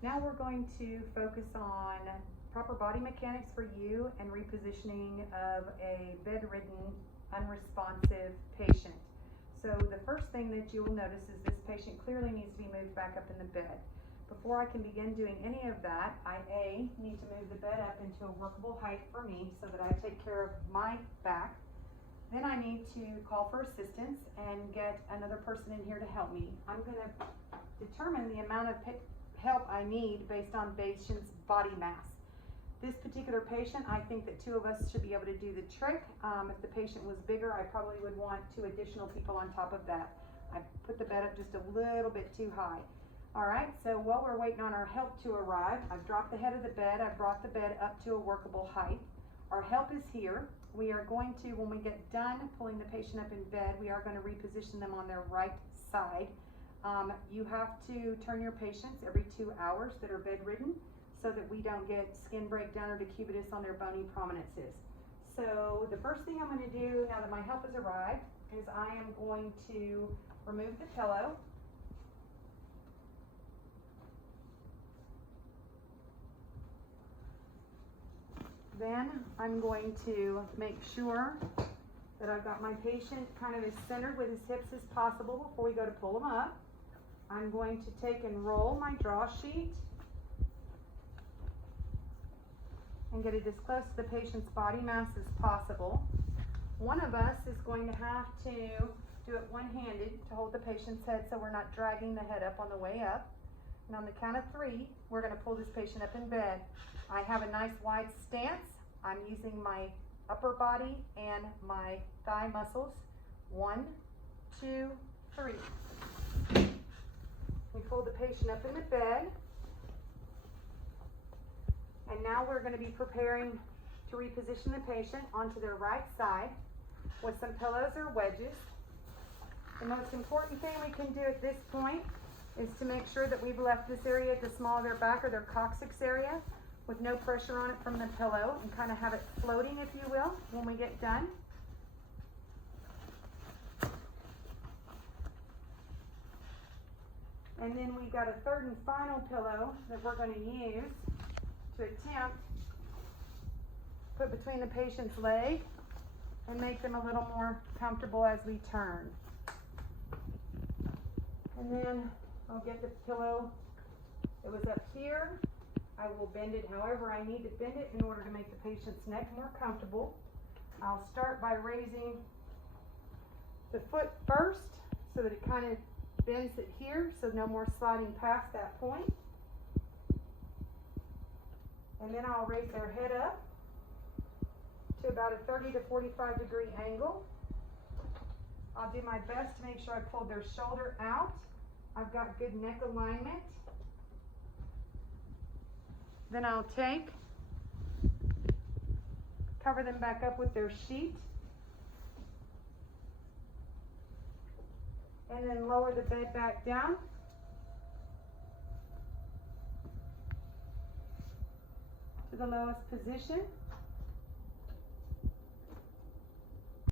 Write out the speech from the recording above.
Now we're going to focus on proper body mechanics for you and repositioning of a bedridden, unresponsive patient. So the first thing that you will notice is this patient clearly needs to be moved back up in the bed. Before I can begin doing any of that, I need to move the bed up into a workable height for me so that I take care of my back. Then I need to call for assistance and get another person in here to help me. I'm going to determine the amount of help I need based on patient's body mass. This particular patient, I think that 2 of us should be able to do the trick. If the patient was bigger, I probably would want 2 additional people on top of that. I put the bed up just a little bit too high. All right, so while we're waiting on our help to arrive, I've dropped the head of the bed. I've brought the bed up to a workable height. Our help is here. We are going to, when we get done pulling the patient up in bed, we are going to reposition them on their right side. You have to turn your patients every 2 hours that are bedridden so that we don't get skin breakdown or decubitus on their bony prominences. So the first thing I'm going to do now that my help has arrived is I am going to remove the pillow. Then I'm going to make sure that I've got my patient kind of as centered with his hips as possible before we go to pull him up. I'm going to take and roll my draw sheet and get it as close to the patient's body mass as possible. One of us is going to have to do it one-handed to hold the patient's head so we're not dragging the head up on the way up. And on the count of 3, we're going to pull this patient up in bed. I have a nice wide stance. I'm using my upper body and my thigh muscles. 1, 2, 3. We pull the patient up in the bed. And now we're going to be preparing to reposition the patient onto their right side with some pillows or wedges. The most important thing we can do at this point is to make sure that we've left this area at the small of their back or their coccyx area with no pressure on it from the pillow, and kind of have it floating, if you will, when we get done. And then we've got a third and final pillow that we're going to use to attempt to put between the patient's leg and make them a little more comfortable as we turn. And then I'll get the pillow that was up here. I will bend it however I need to bend it in order to make the patient's neck more comfortable. I'll start by raising the foot first so that it kind of bends it here, so no more sliding past that point. And then I'll raise their head up to about a 30 to 45 degree angle. I'll do my best to make sure I pull their shoulder out. I've got good neck alignment. Then I'll cover them back up with their sheet, and then lower the bed back down. To the lowest position.